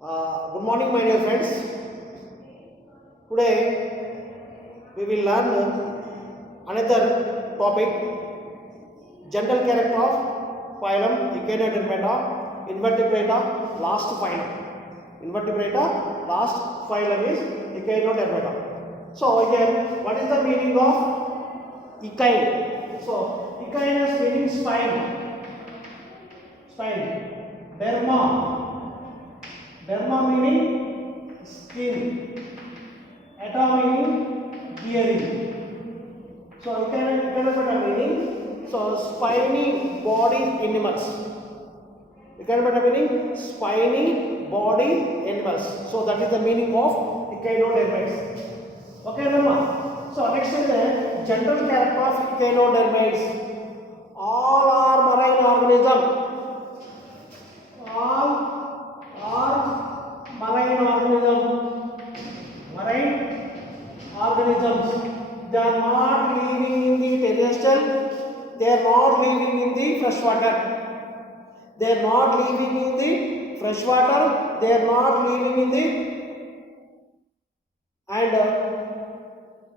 Good morning, my dear friends. Today we will learn another topic: general character of phylum Echinodermata, invertebrata, last phylum. Invertebrata, last phylum is Echinodermata. So again, what is the meaning of echine? So echine is meaning spine, derma. Derma meaning skin, eta meaning gearing. So Echinodermata meaning spiny body animals. Echinodermata meaning spiny body animals. So that is the meaning of Echinodermites. Okay, remember. So next is the general character of Echinodermites. All are marine organisms. All are marine organisms. They are not living in the terrestrial. They are not living in the freshwater. They are not living in the freshwater. They are not living in the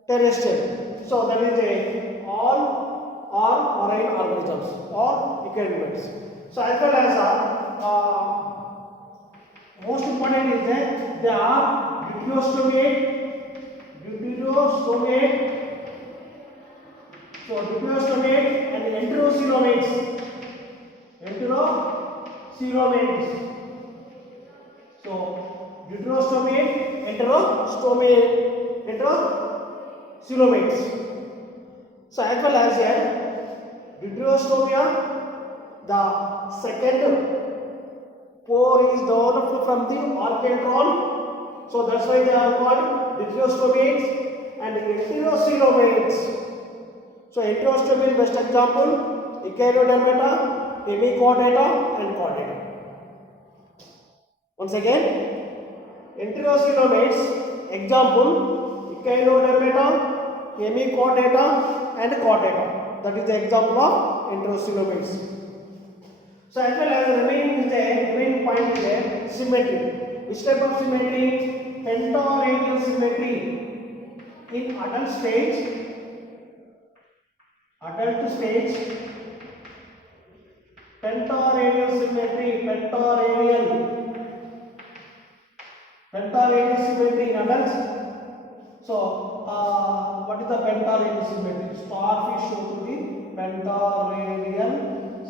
terrestrial. So that is a all are marine organisms or echinoderms. So as well as most important is that they are deuterostomate. So deuterostomate and enterocoelomates. So deuterostomate, enterocoelomates. So as well as here deuterostomia, the second pore is developed from the archenteron. So that's why they are called deuterostomates and enterocoelomates. So enterostomate best example Echinodermata, Hemichordata and Chordata. Once again, enterocoelomates example Echinodermata, Hemichordata and Chordata. That is the example of enterocoelomates. So as well as the remaining point is there, symmetry. Which type of symmetry? Pentaradial symmetry. In adult stage, pentaradial symmetry, pentaradial symmetry in adults. So what is the pentaradial symmetry? Starfish show to the pentaradial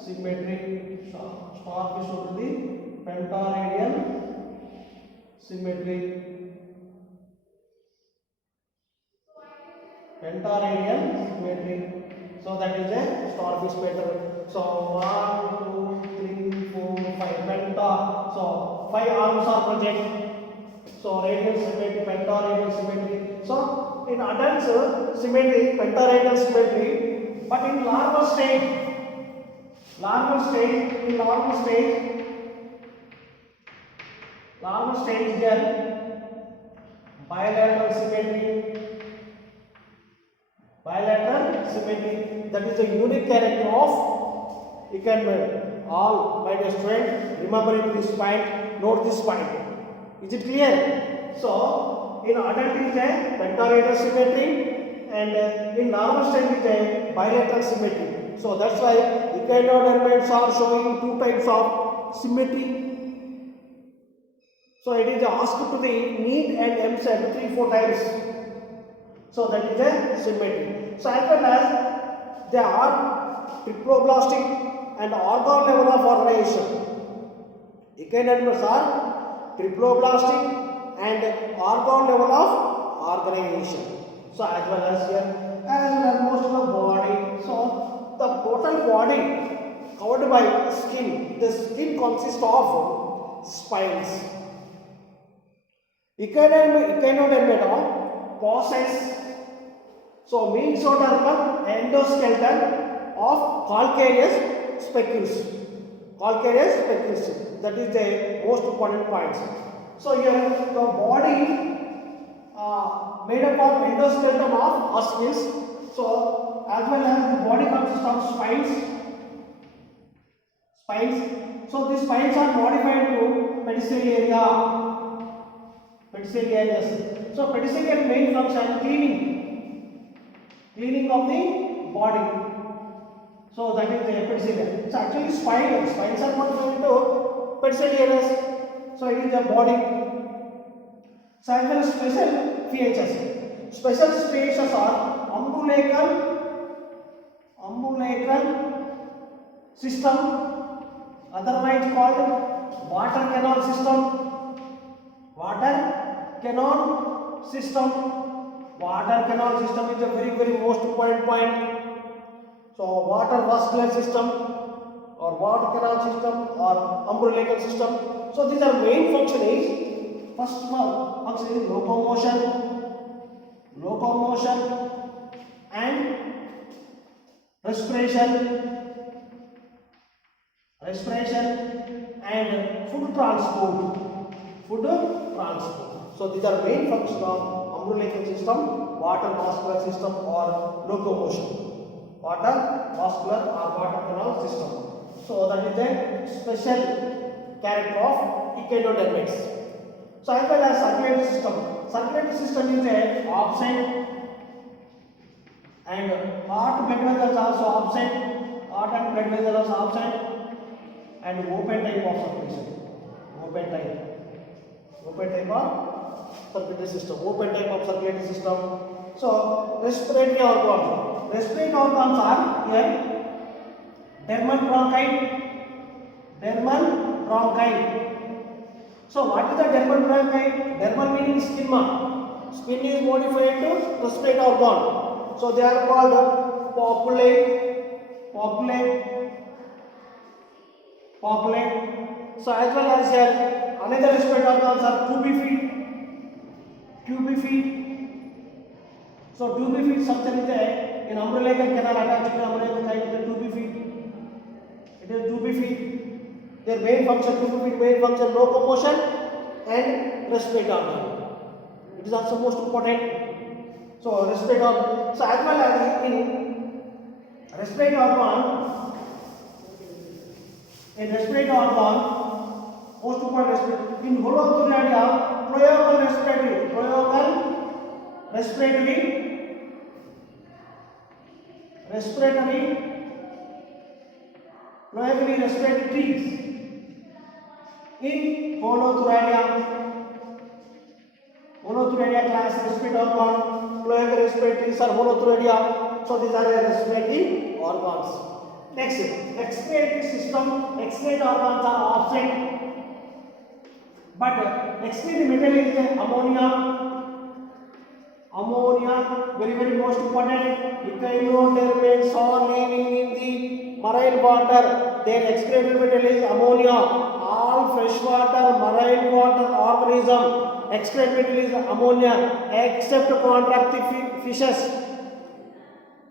symmetry. Starfish show to the pentaradial symmetry. So that is a starfish pattern. So 1, 2, 3, 4, 5 penta. So 5 arms are present. So radial symmetry, pentaradial symmetry. So in adults symmetry, pentaradial symmetry, but in larval stage, there bilateral symmetry. That is the unique character of echinoderm. All my dear students, remember this point, note this point. Is it clear? So in adult is a pentaradial symmetry and in normal stage is a bilateral symmetry. So that's why echinodermites are showing two types of symmetry. So it is asked to the NEET and EAMCET 3-4 times. So that is a symmetry. So as well as they are triploblastic and organ level of organization. Echinoderms are triploblastic and organ level of organization. So as well as here, as well as most of the body. So the total body covered by skin. The skin consists of spines. Echinodermata possess mesodermal endoskeleton of calcareous specules. That is the most important point. So here the body made up of endoskeleton of osseous. So as well as the body consists of spines. So these spines are modified to pedicel area. Penicillium. So penicillium main function cleaning of the body. So that is the penicillium. So actually spines are not found into penicillium. So it is the body. So as well as special features. Special features are umbilical system, otherwise called water canal system. Water canal system is a very most important point. So water vascular system or water canal system or umbilical system. So these are main function is first function is locomotion and respiration and food transport. So these are main functions of umbilical system, water vascular system or locomotion. Water vascular or water canal system. So that is a special character of echinodermites. So as well as circulatory system. Circulatory system is a absent and heart blood vessels also absent. Heart and blood vessels also absent and open type of circulation. Open type of circulatory system. So respiratory organs. Respiratory organs are here dermal bronchi. So what is the dermal bronchi? Dermal meaning skin. Skin is modified to respiratory organ. So they are called populate. So as well as here another respiratory organs are tubified. So tubified structure is there in umbilical canal attached to umbilical site is tubified. It is tubified. Their main function locomotion and respiratory organ. It is also most important. So respiratory organ. So as well as in respiratory organ, most important in holothuriadia, cloacal respiratory trees. In holothuriadia class respiratory organ, cloacal respiratory trees are holothuriadia. So these are respiratory organs. Next, excretory system. Excretory organs are absent, but excretory material is ammonia. Very most important. Echinodermates are living in the marine water. Their excretory material is ammonia. All freshwater marine water organism excretory material is ammonia except contractile fishes.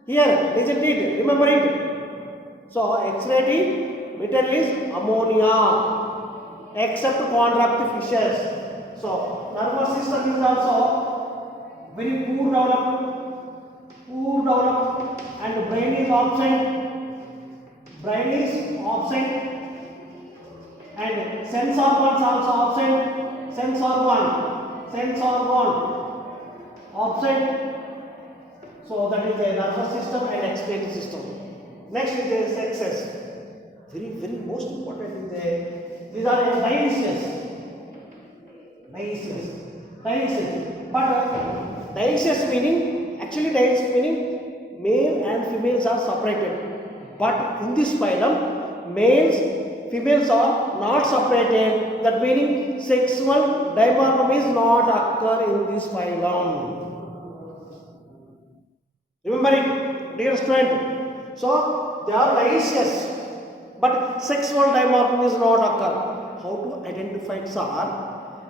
Here, isn't it? Remember it. So excretory material is ammonia except contractile fishes. So nervous system is also very poor developed and brain is absent and sense organs also absent. Sense organ absent. So that is the nervous system and excretory system. Next is the sexes. Very most important is these are dioecious. But dioecious meaning male and females are separated. But in this phylum, females are not separated. That meaning sexual dimorphism is not occur in this phylum. Remember it, dear student. So they are dioecious, but sexual dimorphism is not occur. How to identify it, sir?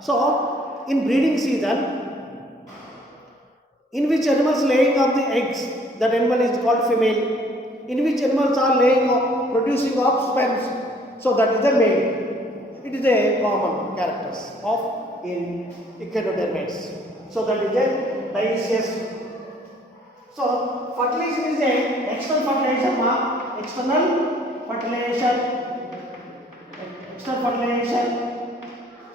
So in breeding season, in which animals laying of the eggs, that animal is called female. In which animals are producing offspring, so that is the male. It is a common characters of in echinodermates. So that is a dioecious. So fertilization is a external fertilization.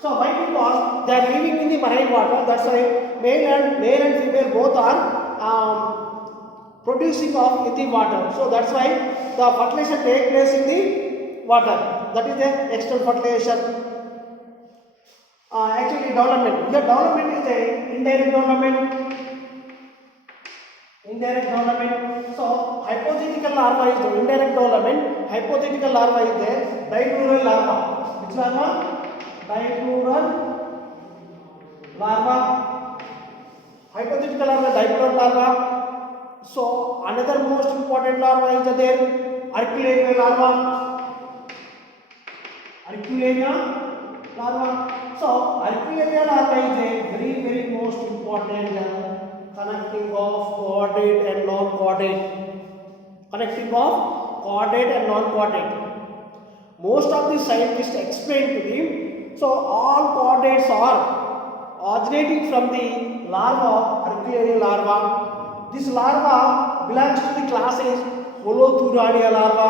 So why? Because they are living in the marine water. That's why male and female both are producing of in the water. So that's why the fertilization take place in the water. That is the external fertilization. Actually, development. Here, development is a indirect development. Indirect development. So, hypothetical larva is the indirect development. Hypothetical larva is the diplural larva. Which larva? Diplural larva. Hypothetical larva, diplural larva. So, another most important larva is there, Arculeria larva. Arculeria larva. So, Arculeria larva is a very most important connecting of coordinate and non-coordinate. Connecting of coordinate and non-coordinate. Most of the scientists explain to him. So, all coordinates are originating from the larva of Arculeria larva. This larva belongs to the classes Holothuridae larva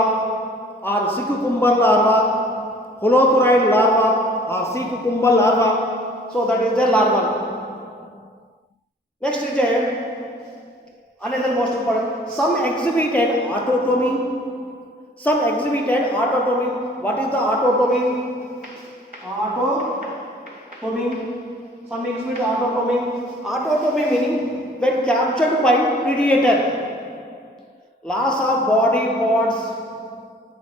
or sea cucumber larva, Holothurid larva or sea cucumber larva. So that is the larva. Next is another most important. Some exhibited autotomy. Some exhibited autotomy. What is the autotomy? Autotomy. Some exhibit autotomy. Autotomy meaning when captured by predator. Loss of body parts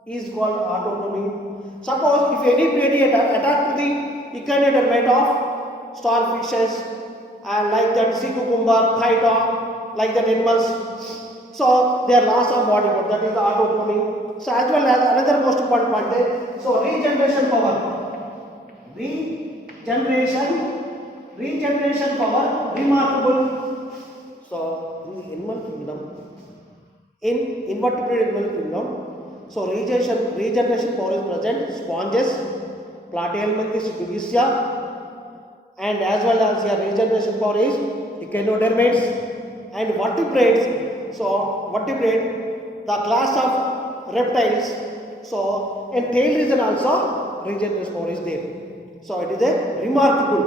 is called autotomy. Suppose if any predator attack to the echinator mate of starfishes and like that sea cucumber, chita, like that animals. So their loss of body part, that is the autotomy. So as well as another most important point is, so regeneration power. Regeneration power remarkable. So in animal kingdom, in invertebrate animal kingdom, so regeneration power is present. Sponges, Platyhelminthes dugicia, and as well as here regeneration power is echinodermates and vertebrates. So vertebrate, the class of reptiles. So in tail region also regeneration power is there. So it is a remarkable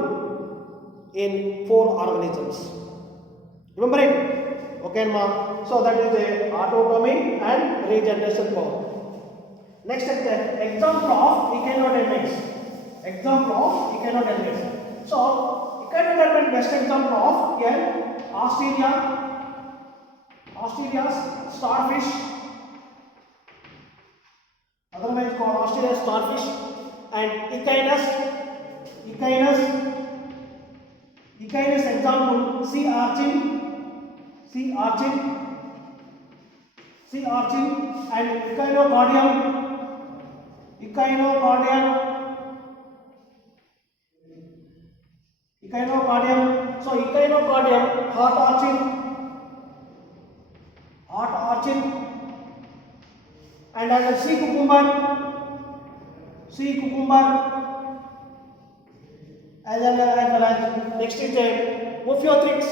in 4 organisms. Remember it? Okay, ma. So that is the autotomy and regeneration power. Next is the example of echinodermates. Example of echinodermates. So echinodermate best example of here Osteidias starfish, otherwise called Osteidias starfish, and Echinus example sea urchin, and echinocardium. So echinocardium, heart urchin, and as a sea cucumber, as well as next is the Ophiothrix.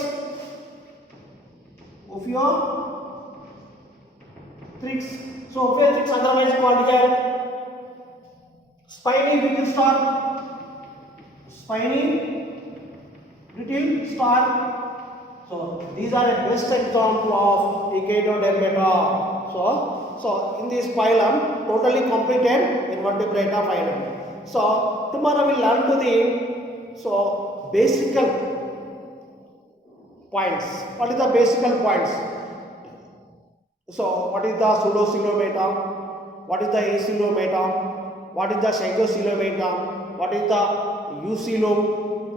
So Ophiothrix otherwise called here spiny brittle star. So these are a best example of Echinodermata. So in this phylum totally completed Invertebrata phylum. So tomorrow we will learn to the basic points. What is the basic points? So what is the Pseudocoelomata? What is the Acoelomata? What is the Schistoscoelomata? What is the Eucoelom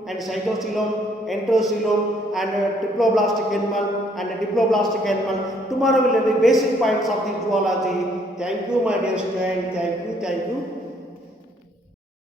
and Cytocoelom, Enterocoelom and Triploblastic animal and Diploblastic animal. Tomorrow we will learn the basic points of the zoology. Thank you, my dear student. Thank you.